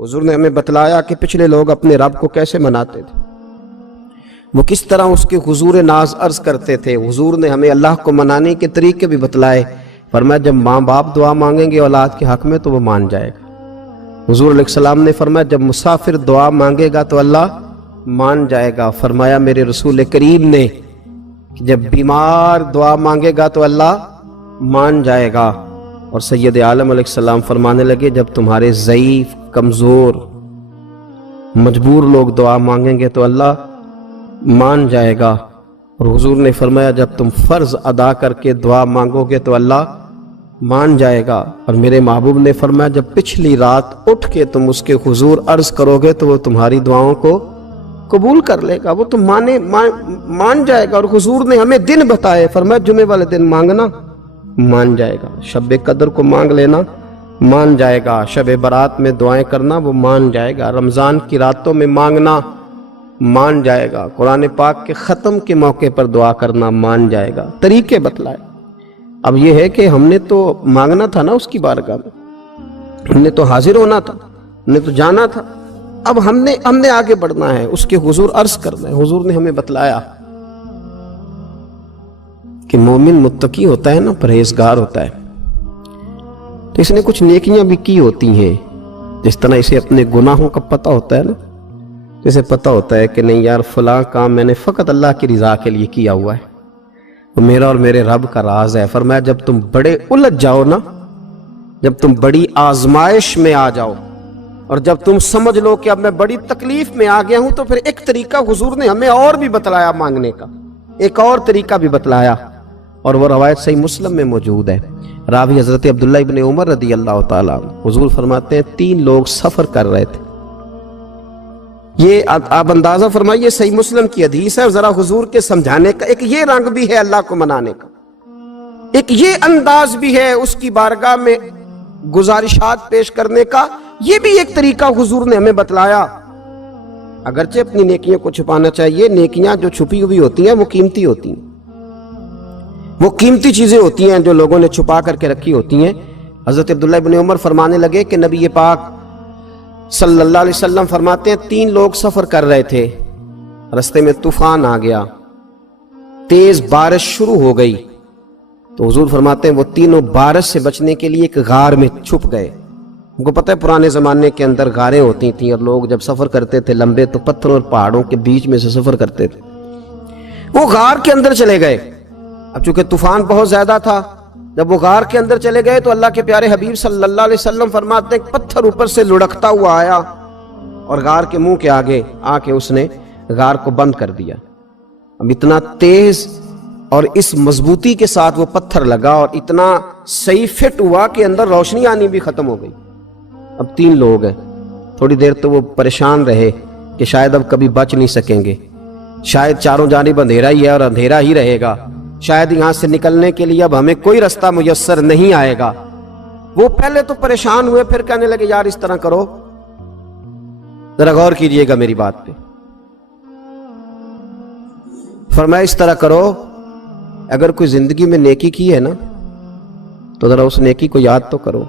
حضور نے ہمیں بتلایا کہ پچھلے لوگ اپنے رب کو کیسے مناتے تھے، وہ کس طرح اس کے حضور ناز عرض کرتے تھے۔ حضور نے ہمیں اللہ کو منانے کے طریقے بھی بتلائے۔ فرمایا جب ماں باپ دعا مانگیں گے اولاد کے حق میں تو وہ مان جائے گا۔ حضور علیہ السلام نے فرمایا جب مسافر دعا مانگے گا تو اللہ مان جائے گا۔ فرمایا میرے رسول کریم نے کہ جب بیمار دعا مانگے گا تو اللہ مان جائے گا۔ اور سید عالم علیہ السلام فرمانے لگے جب تمہارے ضعیف، کمزور، مجبور لوگ دعا مانگیں گے تو اللہ مان جائے گا۔ اور حضور نے فرمایا جب تم فرض ادا کر کے دعا مانگو گے تو اللہ مان جائے گا۔ اور میرے محبوب نے فرمایا جب پچھلی رات اٹھ کے تم اس کے حضور عرض کرو گے تو وہ تمہاری دعاؤں کو قبول کر لے گا، وہ تم مان جائے گا۔ اور حضور نے ہمیں دن بتائے، فرمایا جمعے والے دن مانگنا مان جائے گا، شب قدر کو مانگ لینا مان جائے گا، شب برات میں دعائیں کرنا وہ مان جائے گا، رمضان کی راتوں میں مانگنا مان جائے گا، قرآن پاک کے ختم کے موقع پر دعا کرنا مان جائے گا۔ طریقے بتلائے۔ اب یہ ہے کہ ہم نے تو مانگنا تھا نا اس کی بارگاہ میں، ہم نے تو حاضر ہونا تھا، ہم نے تو جانا تھا۔ اب ہم نے آگے بڑھنا ہے، اس کے حضور عرض کرنا ہے۔ حضور نے ہمیں بتلایا کہ مومن متقی ہوتا ہے نا، پرہیزگار ہوتا ہے، تو اس نے کچھ نیکیاں بھی کی ہوتی ہیں، جس طرح اسے اپنے گناہوں کا پتہ ہوتا ہے نا، جسے پتہ ہوتا ہے کہ نہیں یار فلاں کام میں نے فقط اللہ کی رضا کے لیے کیا ہوا ہے، وہ میرا اور میرے رب کا راز ہے۔ فرمایا جب تم بڑے الجھ جاؤ نا، جب تم بڑی آزمائش میں آ جاؤ اور جب تم سمجھ لو کہ اب میں بڑی تکلیف میں آ گیا ہوں، تو پھر ایک طریقہ حضور نے ہمیں اور بھی بتلایا مانگنے کا، ایک اور طریقہ بھی بتلایا، اور وہ روایت صحیح مسلم میں موجود ہے۔ راوی حضرت عبداللہ ابن عمر رضی اللہ تعالیٰ عنہ، حضور فرماتے ہیں 3 لوگ سفر کر رہے تھے۔ یہ آپ اندازہ فرمائیے، صحیح مسلم کی حدیث ہے، اور ذرا حضور کے سمجھانے کا ایک یہ رنگ بھی ہے اللہ کو منانے کا، ایک یہ انداز بھی ہے اس کی بارگاہ میں گزارشات پیش کرنے کا، یہ بھی ایک طریقہ حضور نے ہمیں بتلایا۔ اگرچہ اپنی نیکیوں کو چھپانا چاہیے، نیکیاں جو چھپی ہوئی ہوتی ہیں وہ قیمتی ہوتی ہیں، وہ قیمتی چیزیں ہوتی ہیں جو لوگوں نے چھپا کر کے رکھی ہوتی ہیں۔ حضرت عبداللہ ابن عمر فرمانے لگے کہ نبی پاک صلی اللہ علیہ وسلم فرماتے ہیں 3 لوگ سفر کر رہے تھے، رستے میں طوفان آ گیا، تیز بارش شروع ہو گئی، تو حضور فرماتے ہیں وہ تینوں بارش سے بچنے کے لیے ایک غار میں چھپ گئے۔ ان کو پتہ ہے پرانے زمانے کے اندر غاریں ہوتی تھیں، اور لوگ جب سفر کرتے تھے لمبے تو پتھروں اور پہاڑوں کے بیچ میں سے سفر کرتے تھے، وہ غار کے اندر چلے گئے۔ اب چونکہ طوفان بہت زیادہ تھا، جب وہ غار کے اندر چلے گئے تو اللہ کے پیارے حبیب صلی اللہ علیہ وسلم فرماتے ہیں پتھر اوپر سے لڑکتا ہوا آیا اور غار کے منہ کے آگے آ کے اس نے غار کو بند کر دیا۔ اب اتنا تیز اور اس مضبوطی کے ساتھ وہ پتھر لگا اور اتنا صحیح فٹ ہوا کہ اندر روشنی آنی بھی ختم ہو گئی۔ اب 3 لوگ ہیں، تھوڑی دیر تو وہ پریشان رہے کہ شاید اب کبھی بچ نہیں سکیں گے، شاید چاروں جانب اندھیرا ہی ہے اور اندھیرا ہی رہے گا، شاید یہاں سے نکلنے کے لیے اب ہمیں کوئی رستہ میسر نہیں آئے گا۔ وہ پہلے تو پریشان ہوئے، پھر کہنے لگے یار اس طرح کرو، ذرا غور کیجئے گا میری بات پہ۔ فرمایا اس طرح کرو، اگر کوئی زندگی میں نیکی کی ہے نا تو ذرا اس نیکی کو یاد تو کرو،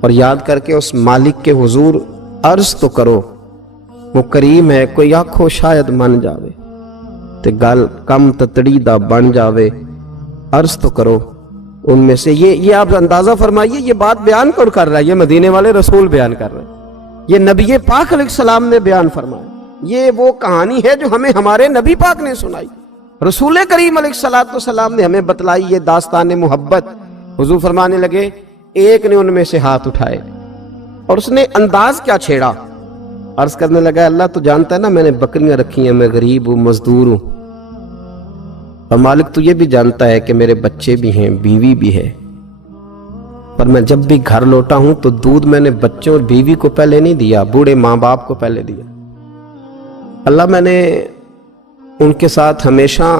اور یاد کر کے اس مالک کے حضور عرض تو کرو، وہ کریم ہے، کوئی آنکھو شاید من جاوے تے گل کم تتڑی دا بن جاوے، عرض تو کرو ان میں سے۔ یہ آپ اندازہ فرمائیے، یہ بات بیان کون کر رہا ہے؟ یہ مدینے والے رسول بیان کر رہے ہیں، یہ نبی پاک علیہ السلام نے بیان فرمایا۔ یہ وہ کہانی ہے جو ہمیں ہمارے نبی پاک نے سنائی، رسول کریم علیہ السلام نے ہمیں بتلائی، یہ داستان محبت۔ حضور فرمانے لگے ایک نے ان میں سے ہاتھ اٹھائے اور اس نے انداز کیا چھیڑا، عرض کرنے لگا اللہ تو جانتا ہے نا میں نے بکریاں رکھی ہیں، میں غریب ہوں، مزدور ہوں، اور مالک تو یہ بھی جانتا ہے کہ میرے بچے بھی ہیں، بیوی بھی ہے، پر میں جب بھی گھر لوٹا ہوں تو دودھ میں نے بچوں اور بیوی کو پہلے نہیں دیا، بوڑھے ماں باپ کو پہلے دیا۔ اللہ میں نے ان کے ساتھ ہمیشہ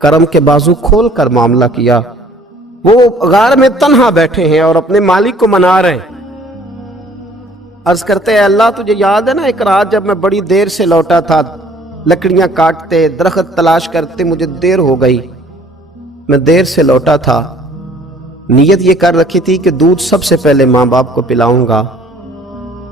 کرم کے بازو کھول کر معاملہ کیا۔ وہ غار میں تنہا بیٹھے ہیں اور اپنے مالک کو منا رہے ہیں، عرض کرتے ہیں اللہ تجھے یاد ہے نا ایک رات جب میں بڑی دیر سے لوٹا تھا، لکڑیاں کاٹتے، درخت تلاش کرتے، مجھے دیر ہو گئی، میں دیر سے لوٹا تھا، نیت یہ کر رکھی تھی کہ دودھ سب سے پہلے ماں باپ کو پلاؤں گا،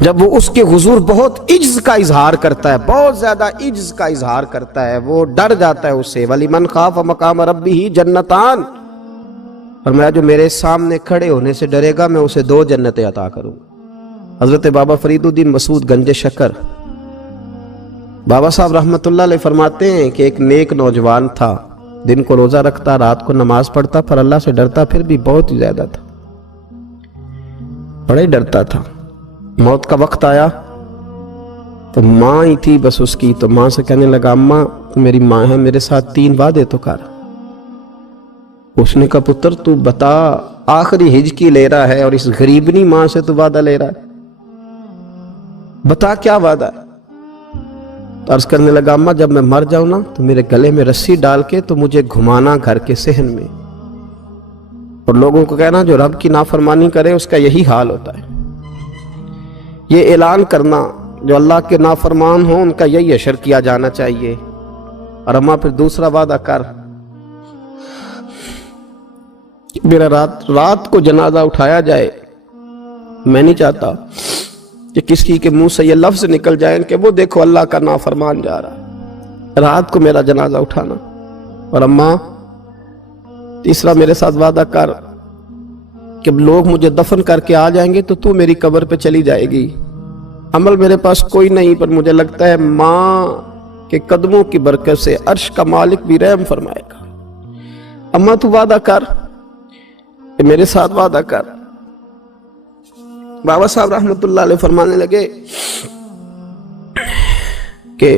جب وہ اس کے حضور بہت عجز کا اظہار کرتا ہے، بہت زیادہ عجز کا اظہار کرتا ہے، وہ ڈر جاتا ہے اس سے۔ وَلِمَنْ خَافَ مَقَامَ رَبِّهِ جَنَّتَانِ، فرمایا جو میرے سامنے کھڑے ہونے سے ڈرے گا میں اسے 2 جنتیں عطا کروں۔ حضرت بابا فرید الدین مسعود گنج شکر بابا صاحب رحمت اللہ علیہ فرماتے ہیں کہ ایک نیک نوجوان تھا، دن کو روزہ رکھتا، رات کو نماز پڑھتا، پر اللہ سے ڈرتا پھر بھی بہت ہی زیادہ تھا، بڑا ہی ڈرتا تھا۔ موت کا وقت آیا تو ماں ہی تھی بس اس کی، تو ماں سے کہنے لگا اماں تو میری ماں ہے، میرے ساتھ 3 وعدے تو کر۔ اس نے کہا پتر تو بتا، آخری ہجکی لے رہا ہے اور اس غریبنی ماں سے تو وعدہ لے رہا ہے، بتا کیا وعدہ ہے؟ تو عرض کرنے لگا اماں جب میں مر جاؤں نا تو میرے گلے میں رسی ڈال کے تو مجھے گھمانا گھر کے صحن میں، اور لوگوں کو کہنا جو رب کی نافرمانی کرے اس کا یہی حال ہوتا ہے۔ یہ اعلان کرنا جو اللہ کے نافرمان ہوں ان کا یہی اشر کیا جانا چاہیے۔ اور اماں پھر دوسرا وعدہ کر، میرا رات کو جنازہ اٹھایا جائے، میں نہیں چاہتا کہ کسی کے منہ سے یہ لفظ نکل جائیں کہ وہ دیکھو اللہ کا نافرمان جا رہا ہے، رات کو میرا جنازہ اٹھانا۔ اور اماں تیسرا میرے ساتھ وعدہ کر کہ لوگ مجھے دفن کر کے آ جائیں گے تو میری قبر پہ چلی جائے گی، عمل میرے پاس کوئی نہیں، پر مجھے لگتا ہے ماں کے قدموں کی برکت سے عرش کا مالک بھی رحم فرمائے گا۔ اماں تو وعدہ کر کہ میرے ساتھ وعدہ کر۔ بابا صاحب رحمت اللہ علیہ فرمانے لگے کہ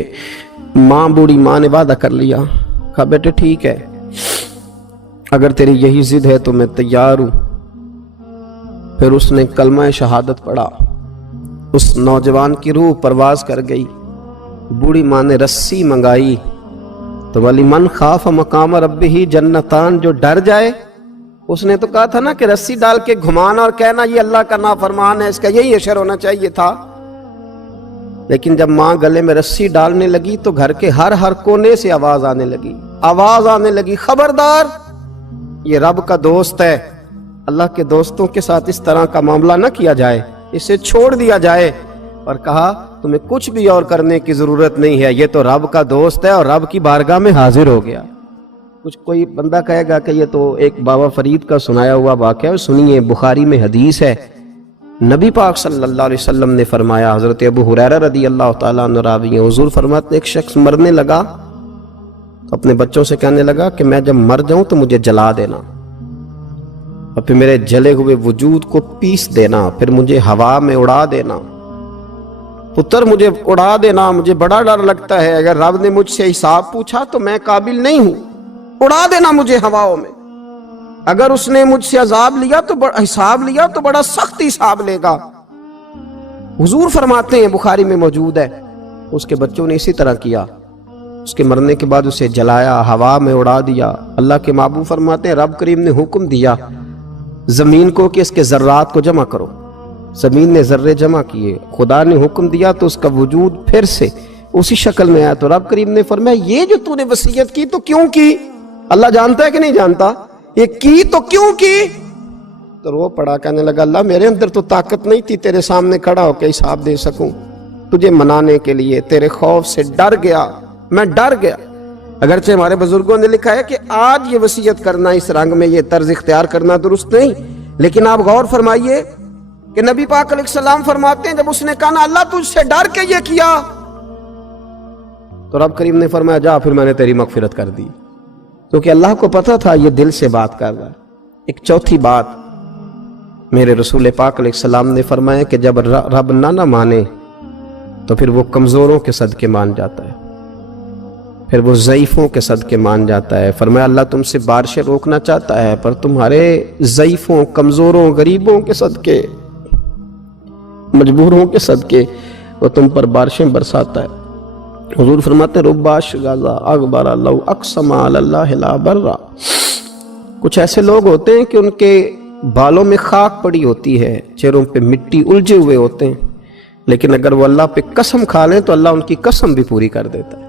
ماں بوڑھی ماں نے وعدہ کر لیا، کہا بیٹے ٹھیک ہے اگر تیری یہی ضد ہے تو میں تیار ہوں۔ پھر اس نے کلمہ شہادت پڑھا، اس نوجوان کی روح پرواز کر گئی۔ بوڑھی ماں نے رسی منگائی تو وَلِمَنْ خَافَ مَقَامَ رَبِّهِ جَنَّتَانِ، جو ڈر جائے، اس نے تو کہا تھا نا کہ رسی ڈال کے گھمانا اور کہنا یہ اللہ کا نافرمان ہے، اس کا یہی اشر ہونا چاہیے تھا۔ لیکن جب ماں گلے میں رسی ڈالنے لگی تو گھر کے ہر کونے سے آواز آنے لگی، خبردار یہ رب کا دوست ہے، اللہ کے دوستوں کے ساتھ اس طرح کا معاملہ نہ کیا جائے، اسے چھوڑ دیا جائے۔ اور کہا تمہیں کچھ بھی اور کرنے کی ضرورت نہیں ہے، یہ تو رب کا دوست ہے اور رب کی بارگاہ میں حاضر ہو گیا۔ کچھ کوئی بندہ کہے گا کہ یہ تو ایک بابا فرید کا سنایا ہوا واقعہ ہے، سنیے بخاری میں حدیث ہے، نبی پاک صلی اللہ علیہ وسلم نے فرمایا، حضرت ابو ہریرہ رضی اللہ تعالیٰ عنہ راوی ہیں، حضور فرماتے ایک شخص مرنے لگا تو اپنے بچوں سے کہنے لگا کہ میں جب مر جاؤں تو مجھے جلا دینا، اور پھر میرے جلے ہوئے وجود کو پیس دینا، پھر مجھے ہوا میں اڑا دینا۔ پتر مجھے اڑا دینا، مجھے بڑا ڈر لگتا ہے، اگر رب نے مجھ سے حساب پوچھا تو میں قابل نہیں ہوں، اڑا دینا مجھے ہواؤں میں۔ اگر اس نے مجھ سے عذاب لیا تو حساب لیا تو بڑا سخت حساب لے گا۔ حضور فرماتے ہیں بخاری میں موجود ہے، اس کے بچوں نے اسی طرح کیا، اس کے مرنے کے بعد اسے جلایا، ہوا میں اڑا دیا۔ اللہ کے محبوب فرماتے ہیں رب کریم نے حکم دیا زمین کو کہ اس کے ذرات کو جمع کرو، زمین نے ذرے جمع کیے، خدا نے حکم دیا تو اس کا وجود پھر سے اسی شکل میں آیا۔ تو رب کریم نے فرمایا یہ جو تو نے وصیت کی تو کیوں کی؟ اللہ جانتا ہے کہ نہیں جانتا؟ یہ کی تو کیوں کی؟ تو رو پڑا، کہنے لگا اللہ میرے اندر تو طاقت نہیں تھی تیرے سامنے کھڑا ہو کے حساب دے سکوں، تجھے منانے کے لیے تیرے خوف سے ڈر گیا، میں ڈر گیا۔ اگرچہ ہمارے بزرگوں نے لکھا ہے کہ آج یہ وصیت کرنا، اس رنگ میں یہ طرز اختیار کرنا درست نہیں، لیکن آپ غور فرمائیے کہ نبی پاک علیہ السلام فرماتے ہیں جب اس نے کہا نا اللہ تجھ سے ڈر کے یہ کیا، تو رب کریم نے فرمایا جا پھر میں نے تیری مغفرت کر دی، کیونکہ اللہ کو پتا تھا یہ دل سے بات کر رہا ہے۔ ایک چوتھی بات میرے رسول پاک علیہ السلام نے فرمایا کہ جب رب نہ مانے تو پھر وہ کمزوروں کے صدقے مان جاتا ہے، پھر وہ ضعیفوں کے صدقے مان جاتا ہے۔ فرمایا اللہ تم سے بارشیں روکنا چاہتا ہے پر تمہارے ضعیفوں، کمزوروں، غریبوں کے صدقے، مجبوروں کے صدقے وہ تم پر بارشیں برساتا ہے۔ حضور فرماتے رباش غازہ اغبر لو اقسم علی اللہ لا برا، کچھ ایسے لوگ ہوتے ہیں کہ ان کے بالوں میں خاک پڑی ہوتی ہے، چہروں پہ مٹی الجھے ہوئے ہوتے ہیں، لیکن اگر وہ اللہ پہ قسم کھا لیں تو اللہ ان کی قسم بھی پوری کر دیتا ہے۔